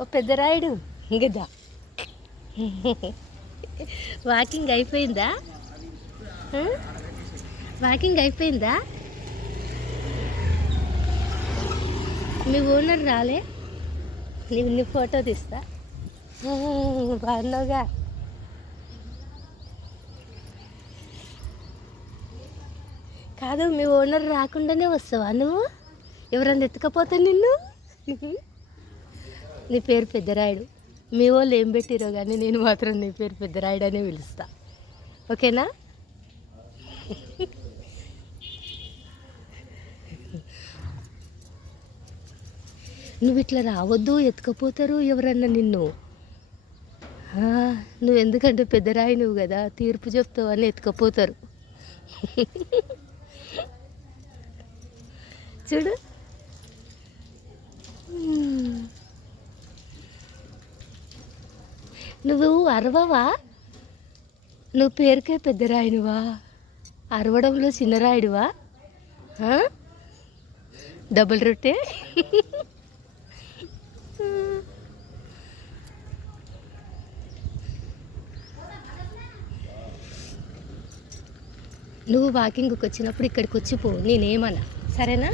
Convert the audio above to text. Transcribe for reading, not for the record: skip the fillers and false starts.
ఓ Peddarayudu ఇంకదా walking అయిపోయిందా? Walking అయిపోయిందా? మీ owner రాలే? నీ ఫోటో తీస్తా. బాగున్నావుగా? కాదు, మీ ఓనర్ రాకుండానే వస్తావా నువ్వు? ఎవరన్నా ఎత్తుకపోతా నిన్ను? నీ పేరు పెద్దరాయుడు. మీ వాళ్ళు ఏం పెట్టిరో కానీ నేను మాత్రం నీ పేరు పెద్దరాయుడు అనే పిలుస్తా. ఓకేనా? నువ్వు ఇట్లా రావద్దు, ఎత్తుకపోతారు ఎవరన్నా నిన్ను. నువ్వు ఎందుకంటే పెద్దరాయి నువ్వు కదా, తీర్పు చెప్తావు అని ఎత్తుకపోతారు. చూడు, నువ్వు అరవవా? నువ్వు పేరుకే పెద్దరాయుడువా, అరవడంలో చిన్నరాయుడువా? డబుల్ రొట్టె. నువ్వు వాకింగ్కి వచ్చినప్పుడు ఇక్కడికి వచ్చిపో, నేనేమన్నా, సరేనా?